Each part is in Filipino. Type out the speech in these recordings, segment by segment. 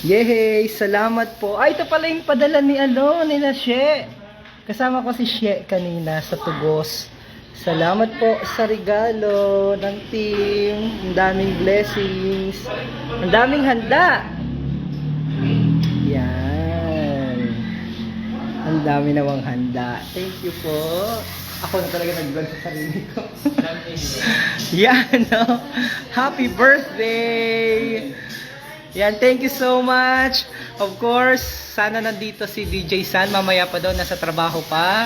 Yehey! Salamat po. Ay, ito pala yung padala ni She. Kasama ko si She kanina sa Tugos. Salamat po sa regalo ng team. Ang daming blessings. Ang daming handa. Yan. Ang dami namang handa. Thank you po. Ako na talaga nag-vlog sa sarili ko. Yan, no? Happy birthday! Yan, thank you so much. Of course, sana nandito si DJ San. Mamaya pa daw, nasa trabaho pa.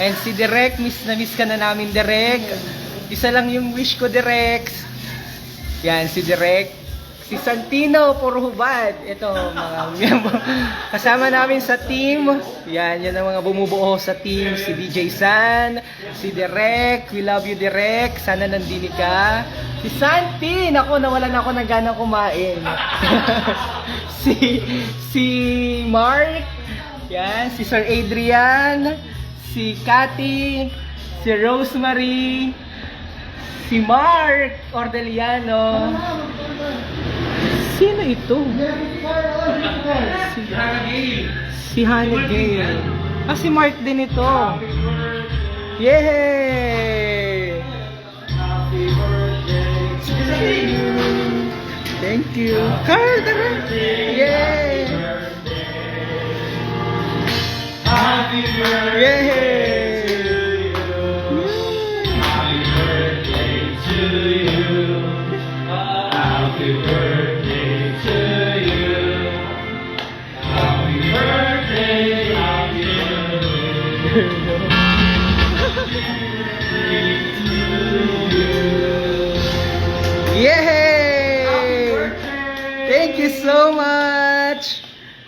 And si Direk, miss na miss ka na namin, Direk. Isa lang yung wish ko, Direk. Yan, si Direk. Si Santino, puro hubad. Ito, mga miyembro. Kasama namin sa team. Yan, yan ang mga bumubuo sa team. Si DJ San, si Direk. We love you, Direk. Sana nandini ka. Si Santi, naku, nawalan ako ng ganang kumain. si Mark. Yan, si Sir Adrian. Si Cathy. Si Rosemary. Si Mark Ordeliano. Sino ito? Si Hannah Gale. Ah, si Mark din ito. Yay! Thank you. Carl, tara! Yay! Happy birthday Yay! to you. Happy birthday to you. Happy birthday, happy birthday to you. Yay! Thank you so much!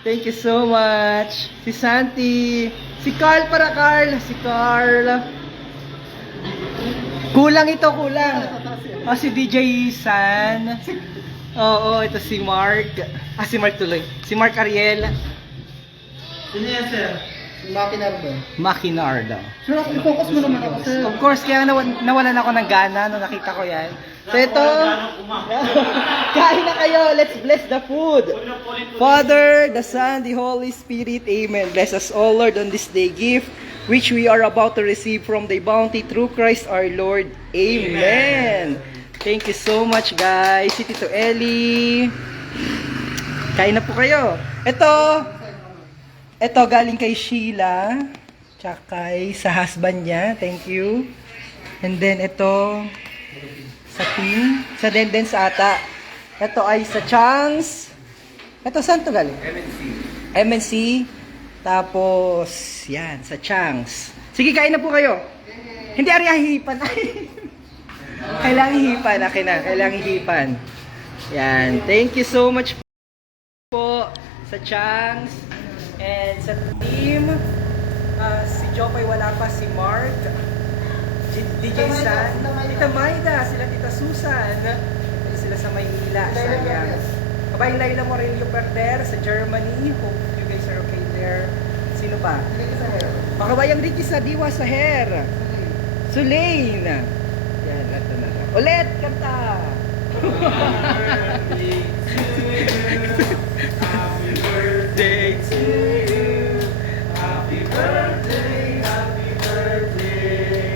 Thank you so much! Si Santi! Si Carl para Carl! Si Carl! Kulang ito, kulang! Oh, si DJ San. Oo, ito si Mark. Ah, si Mark tuloy. Si Mark Ariel. Sino yan, sir? Makinardo. Makinardo. Sir, i-focus mo naman ako, sir. Of course, kaya nawalan ako ng gana nung nakita ko yan. So ito, kain na kayo. Let's bless the food. Father, the Son, the Holy Spirit. Amen. Bless us all, Lord, on this day gift which we are about to receive from thy bounty through Christ our Lord. Amen. Thank you so much, guys. Si Tito Eli. Kain na po kayo. Ito galing kay Sheila. Tsaka sa husband niya. Thank you. And then ito sa team. Sa Denden sa ata. Ito ay sa Changs. Ito saan to galing? MNC. Tapos, yan, sa Changs. Sige, kain na po kayo. Hindi, ari, hihipan. Kailangan hihipan. Akin na, kailangan hihipan. Yan, thank you so much po sa Changs. And sa team, si Jopay wala pa, si Mark, DJ San, Tita Maida, sila Tita Susan, sila sa Maynila, sayang. Kabayang Laila Morelio Perder sa Germany, hope you guys are okay there. Sino pa? Kabayang Ricky sa Diwa sa Hair. Sulain. Yan, ito na lang. Ulit, kanta! Happy birthday to you. Happy birthday, happy birthday.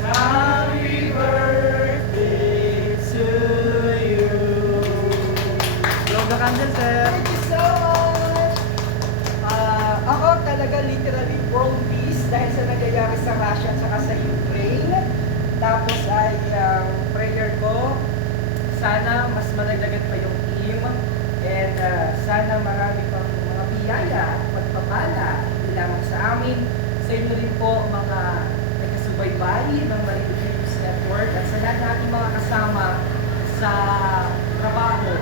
Happy birthday to you. Blow the candle, sir. Thank you so much. Ako talaga literally world peace dahil sa nangyayari sa Russia at saka sa Ukraine. Tapos ay prayer ko, sana mas malagdagan pa yung team and sana marami pang mga biyaya at pagpapala hindi lamang sa amin, sa inyo rin po mga nagkasubaybay ng Marino News Network at sa lahat ng ating mga kasama sa trabaho.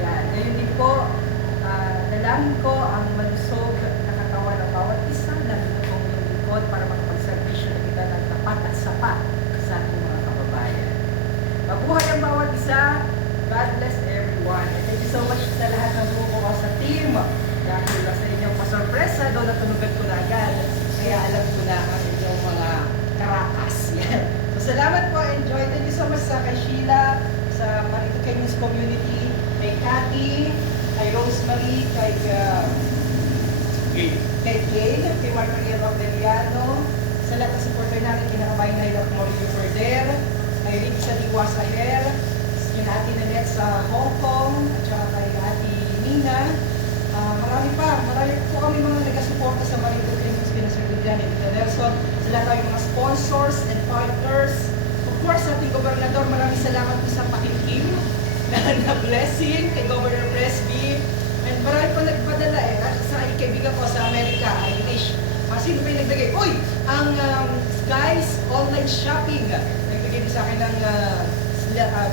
Yan. Ngayon din po, dalangin ko ang malusog na katawan ng bawat isa na po yung likod para makapagservisyo na kita ng tapat at sapat sa ating mga kababayan. Mabuhay ang bawat isa. God bless everyone. And thank you so much sa lahat ng bumubuo sa team. Dahil sa inyong pasorpresa, doon natunugan ko na agad. Kaya alam ko na ang inyong mga karakas. Yan. So salamat po. Enjoy. Thank you so much sa kay Sheila, sa Marito News Community, kay Cathy, kay Rosemary, kay Gail, kay Maria Rodeliano, sa lahat ng supporter natin, kinakabayan na ilang Mario Verder, kay Ricky sa Diwa sa Hair, kina Ate Nanette sa Hong Kong, at saka kay Ate Nina. Marami po kami mga nagasuporta sa Marito Philippines, Pinasarilian, and Tita Nelson, sa lahat ng mga sponsors and partners. Of course, sa ating gobernador, maraming salamat po sa pakikim na blessing kay Governor Presby. And marami pa nagpadala at sa kaibigan ko sa Amerika, Irish. Sino ba yung naglagay? Uy! Ang Skies Online Shopping. Nagbigay din sa akin ng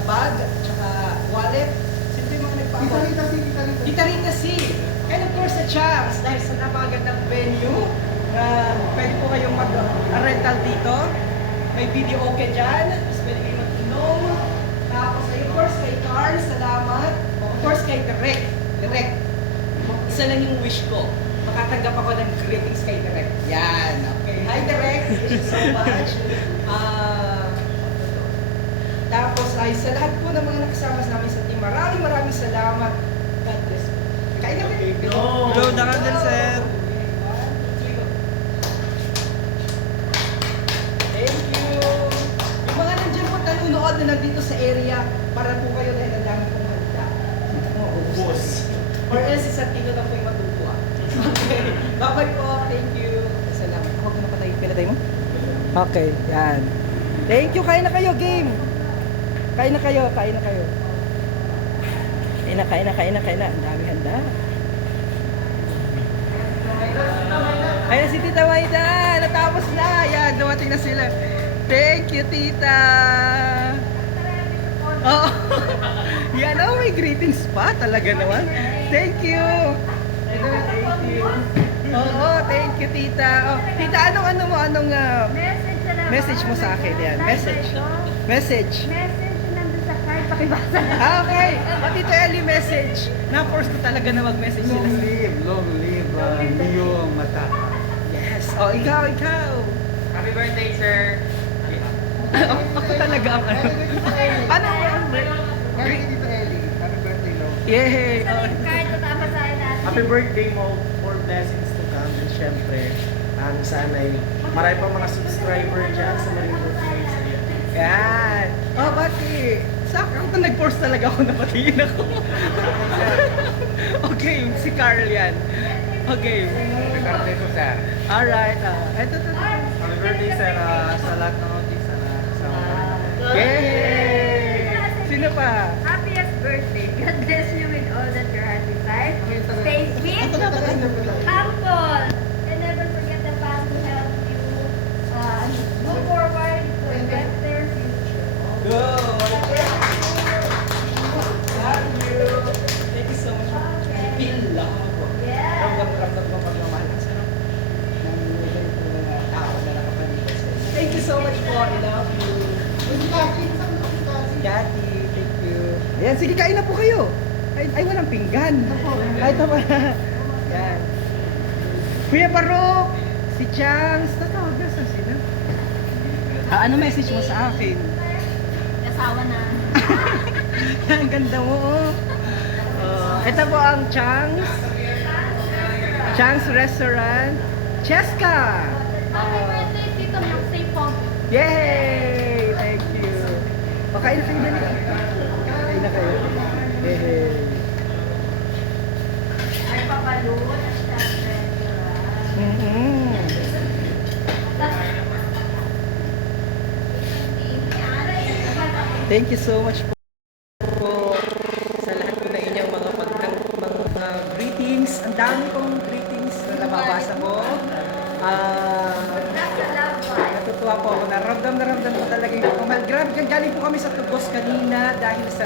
bag at saka wallet. Sino ba yung mga nagpa-abot? Tita Rita C. And of course, sa Charles, dahil sa napakagandang venue, pwede po kayong mag-rental dito. May video okay dyan. Tapos pwede kayong mag-inom. Tapos, of course, kay Carl, salamat. Of course, kay Direk. Direk. Isa lang yung wish ko. Makatanggap ako ng greetings kay Direk. Yan. Okay. Hi, Direk. Thank you so much. Tapos, ay sa lahat po ng mga nakasama namin sa team, maraming salamat. God bless you. Kain na rin. Blow the candle, sir. Thank you. Yung mga nandiyan po nanonood na nandito sa area, para po kayo dahil ang dami pong handa. Boss. Or else, isang kilo na po yung matutuwa. Okay. Bye-bye po. Thank you. Salamat. Huwag na patay. Pinatay mo? Okay. Yan. Thank you. Kain na kayo, game. Kain na kayo. Kain na kayo. Kain na. Ang dami handa. Ayan si Tita Maida. Natapos na. Yan. Dumating na sila. Thank you, Tita. Oh. Yan. Oh, may greetings pa. Talaga naman. Thank you. Thank you. Oo, thank you, Tita. Oh, Tita, anong message mo sa akin? Yan, message. Message nandun sa card, pakibasa na. Okay. Tita Ellie, message. Na-force ko talaga na mag-message sila. Long live, Leo Mata. Yes. Oh, ikaw. Happy birthday, sir. Ako talaga ang ano. Paano mo? Happy Tita Ellie. Happy birthday, Long. Yay. Sa yung card, papasahin natin. Happy birthday mo, more blessings to come. And syempre, sana'y marami pa mga subscriber dyan sa Marino Philippines. Yan. Oh, bakit? Ako pa nag-force talaga ako na patingin ako. Okay, si Carl yan. Okay. Happy birthday po, sir. Alright. Ito. Happy birthday, sir. Sa lahat ng audience na kasama ko. Yay! Sino pa? Happiest birthday. God bless you with all that your heart desires. Stay sweet, humble, and never forget the past to help you move forward to a better future. Good. Love you. Thank you so much. Okay. Feel love. Yeah. Ramdam ko pagmamahal. Ang sarap ng mga tao na nakapalipas sa inyo. Thank you so much po. I love you. Cathy, thank you. Ayan, sige, kain na po kayo. Ay walang pinggan. Ay, ito pa. Yan. Kuya Barok, si Changs, tatawag na sa sila. Ano message mo sa akin? Kasawa na. Ang ganda mo, oh. Ito po ang Changs Restaurant. Cheska! Happy birthday, Tito Miyang. Stay foggy. Yay! Thank you. Kain na kayo dali. Kain na kayo. Yay! Ay, pabalon. Mm-hmm. Thank you so much po sa lahat po na inyong mga greetings. Ang dami kong greetings na nababasa ko. Natutuwa po ako. Naramdam ko talaga yung pagmamahal. Grabe, galing po kami sa Tugos kanina dahil sa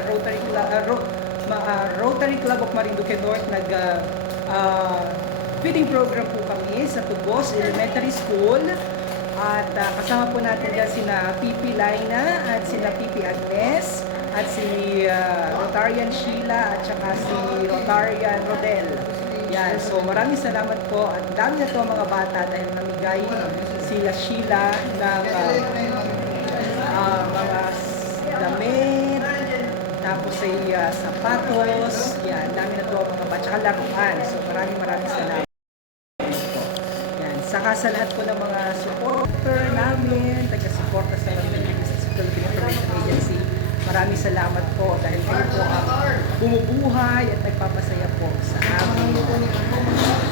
Rotary Club of Marinduque North feeding program po kami sa Tugos Elementary School. At kasama po natin dyan sina Pipi Laina at sina Pipi Agnes at si Rotarian Sheila at saka si Rotarian Rodel. Yan, so maraming salamat po at dami na to mga bata dahil namigay sila Sheila ng mga damit, tapos ay sapatos, yan, dami na to mga bata. Tsaka kalaruan. So maraming salamat po. Yan. Saka sa lahat po ng mga supporter namin, taga-suporta sa Philippine Information Agency, maraming salamat po dahil kayo po ang bumubuhay at nagpapasaya po sa amin.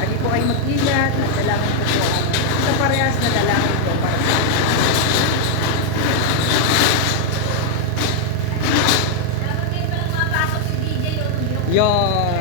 Lagi po kayo mag-ingat at dalangin ko po ang sa parehas na dalangin po para sa amin. Dapat ngayon palang mapasok si DJ yung Yon.